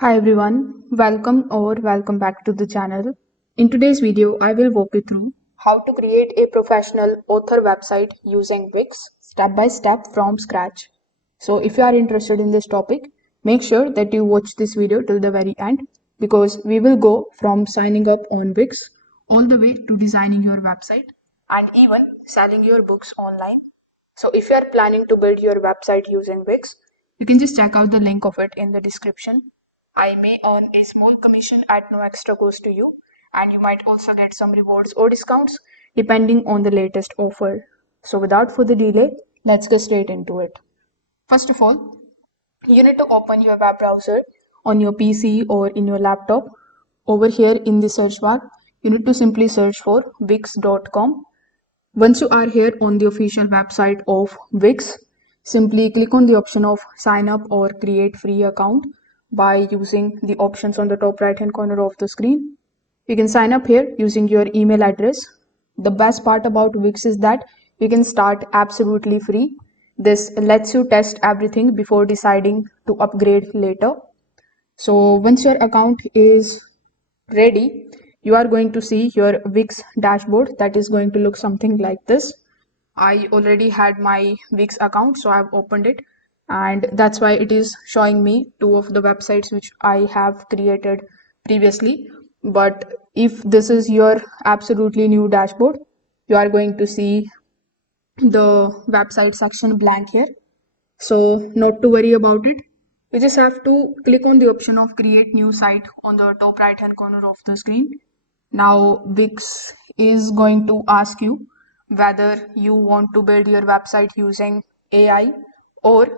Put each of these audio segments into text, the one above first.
Hi everyone, welcome back to the channel. In today's video, I will walk you through how to create a professional author website using Wix step by step from scratch. So if you are interested in this topic, make sure that you watch this video till the very end because we will go from signing up on Wix all the way to designing your website and even selling your books online. So if you are planning to build your website using Wix, you can just check out the link of it in the description. I may earn a small commission at no extra cost to you, and you might also get some rewards or discounts depending on the latest offer. So without further delay, let's get straight into it. First of all, you need to open your web browser on your PC or in your laptop. Over here in the search bar, you need to simply search for wix.com. Once you are here on the official website of Wix, simply click on the option of sign up or create free account by using the options on the top right hand corner of the screen. You can sign up here using your email address. The best part about Wix is that you can start absolutely free. This lets you test everything before deciding to upgrade later. So once your account is ready, you are going to see your Wix dashboard that is going to look something like this. I already had my Wix account, so I've opened it, and that's why it is showing me two of the websites which I have created previously. But if this is your absolutely new dashboard, you are going to see the website section blank here. So not to worry about it. You just have to click on the option of create new site on the top right hand corner of the screen. Now Wix is going to ask you whether you want to build your website using AI or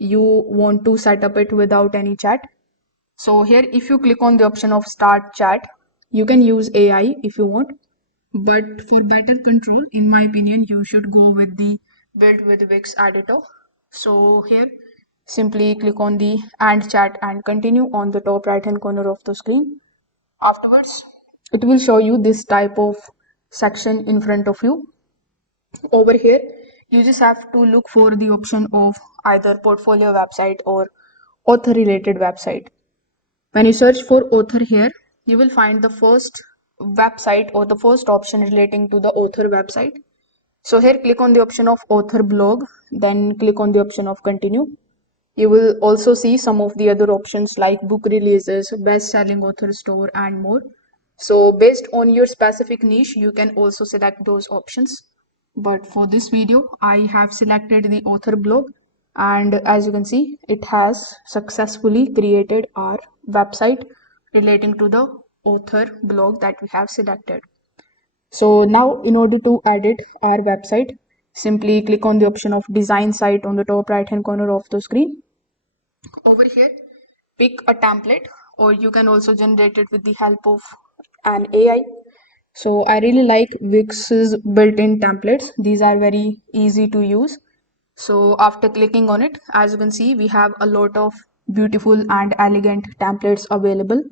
you want to set up it without any chat. So here if you click on the option of start chat, you can use AI if you want, but for better control, in my opinion, you should go with the build with Wix editor. So here, simply click on the and chat and continue on the top right hand corner of the screen. Afterwards, it will show you this type of section in front of you. Over here, you just have to look for the option of either portfolio website or author related website. When you search for author here, you will find the first website or the first option relating to the author website. So here click on the option of author blog, then click on the option of continue. You will also see some of the other options like book releases, best-selling author store and more. So based on your specific niche, you can also select those options. But for this video, I have selected the author blog, and as you can see, it has successfully created our website relating to the author blog that we have selected. So now in order to edit our website, simply click on the option of design site on the top right hand corner of the screen. Over here, pick a template, or you can also generate it with the help of an AI. So I really like Wix's built-in templates. These are very easy to use. So after clicking on it, as you can see, we have a lot of beautiful and elegant templates available.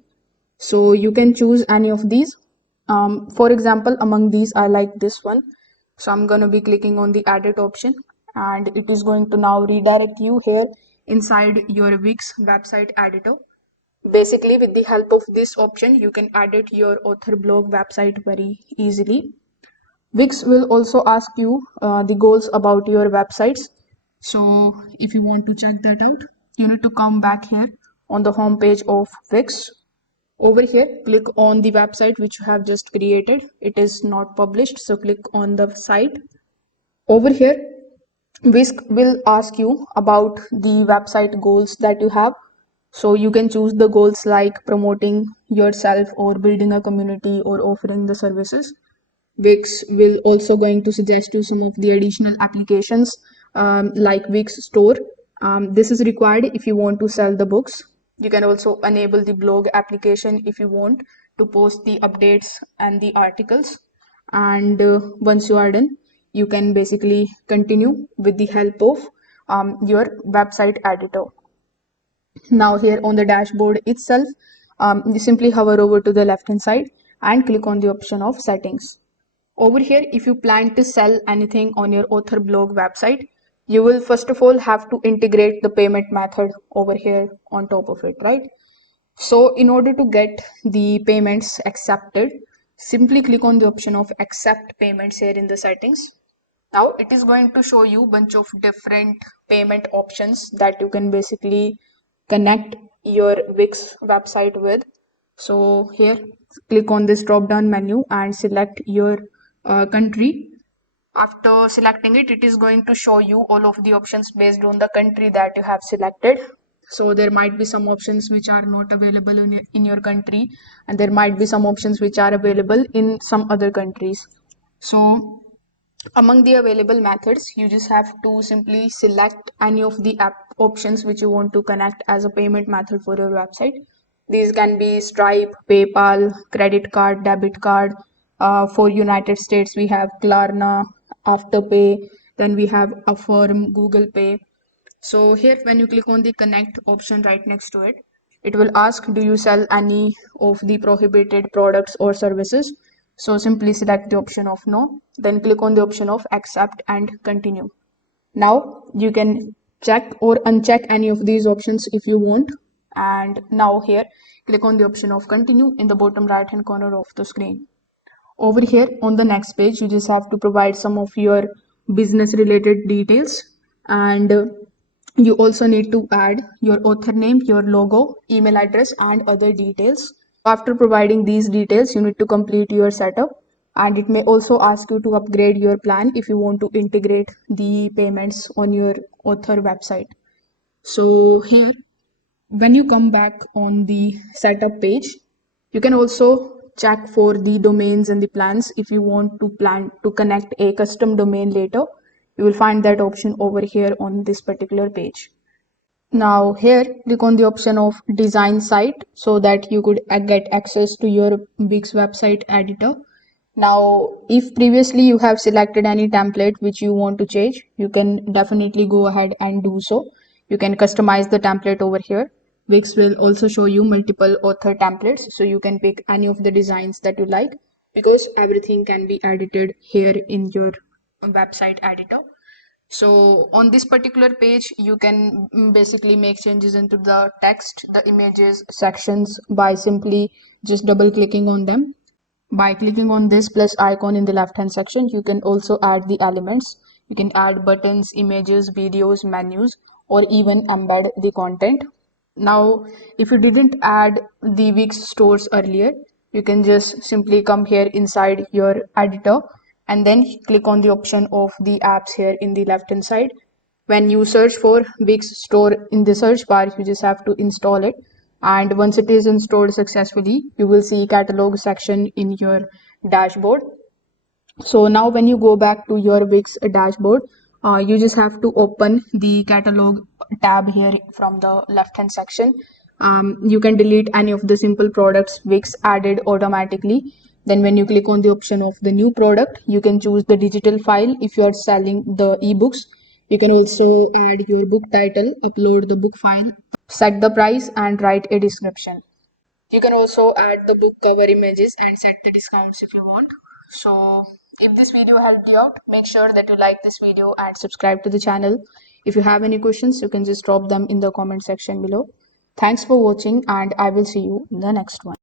So you can choose any of these. For example, among these, I like this one. So I'm going to be clicking on the edit option, and it is going to now redirect you here inside your Wix website editor. Basically, with the help of this option, you can edit your author blog website very easily. Wix will also ask you the goals about your websites. So if you want to check that out, you need to come back here on the home page of Wix. Over here, click on the website which you have just created. It is not published, so click on the site. Over here, Whisk will ask you about the website goals that you have. So you can choose the goals like promoting yourself or building a community or offering the services. Wix will also going to suggest you some of the additional applications like Wix Store. This is required if you want to sell the books. You can also enable the blog application if you want to post the updates and the articles. And once you are done, you can basically continue with the help of your website editor. Now here on the dashboard itself, you simply hover over to the left hand side and click on the option of settings. Over here, if you plan to sell anything on your author blog website, you will first of all have to integrate the payment method over here on top of it, right? So in order to get the payments accepted, simply click on the option of accept payments here in the settings. Now it is going to show you bunch of different payment options that you can basically connect your Wix website with. So here, click on this drop down menu and select your country. After selecting it, it is going to show you all of the options based on the country that you have selected. So there might be some options which are not available in your country, and there might be some options which are available in some other countries. So among the available methods, you just have to simply select any of the app options which you want to connect as a payment method for your website. These can be Stripe, PayPal, credit card, debit card. For United States, we have Klarna, Afterpay, then we have Affirm, Google Pay. So here, when you click on the connect option right next to it, it will ask, do you sell any of the prohibited products or services? So simply select the option of no, then click on the option of accept and continue. Now you can check or uncheck any of these options if you want. And now here, click on the option of continue in the bottom right hand corner of the screen. Over here on the next page, you just have to provide some of your business related details, and you also need to add your author name, your logo, email address, and other details. After providing these details, you need to complete your setup, and it may also ask you to upgrade your plan if you want to integrate the payments on your author website. So here, when you come back on the setup page, you can also check for the domains and the plans. If you want to plan to connect a custom domain later, you will find that option over here on this particular page. Now here, click on the option of design site so that you could get access to your Wix website editor. Now, if previously you have selected any template which you want to change, you can definitely go ahead and do so. You can customize the template over here. Wix will also show you multiple author templates, so you can pick any of the designs that you like, because everything can be edited here in your website editor. So on this particular page, you can basically make changes into the text, the images, sections by simply just double clicking on them. By clicking on this plus icon in the left hand section, you can also add the elements. You can add buttons, images, videos, menus, or even embed the content. Now, if you didn't add the Wix stores earlier, you can just simply come here inside your editor and then click on the option of the apps here in the left hand side. When you search for Wix store in the search bar, you just have to install it, and once it is installed successfully, you will see catalog section in your dashboard. So now when you go back to your Wix dashboard, you just have to open the catalog tab here from the left hand section. You can delete any of the simple products Wix added automatically. Then when you click on the option of the new product, you can choose the digital file if you are selling the ebooks. You can also add your book title, upload the book file, set the price, and write a description. You can also add the book cover images and set the discounts if you want. So if this video helped you out, make sure that you like this video and subscribe to the channel. If you have any questions, you can just drop them in the comment section below. Thanks for watching, and I will see you in the next one.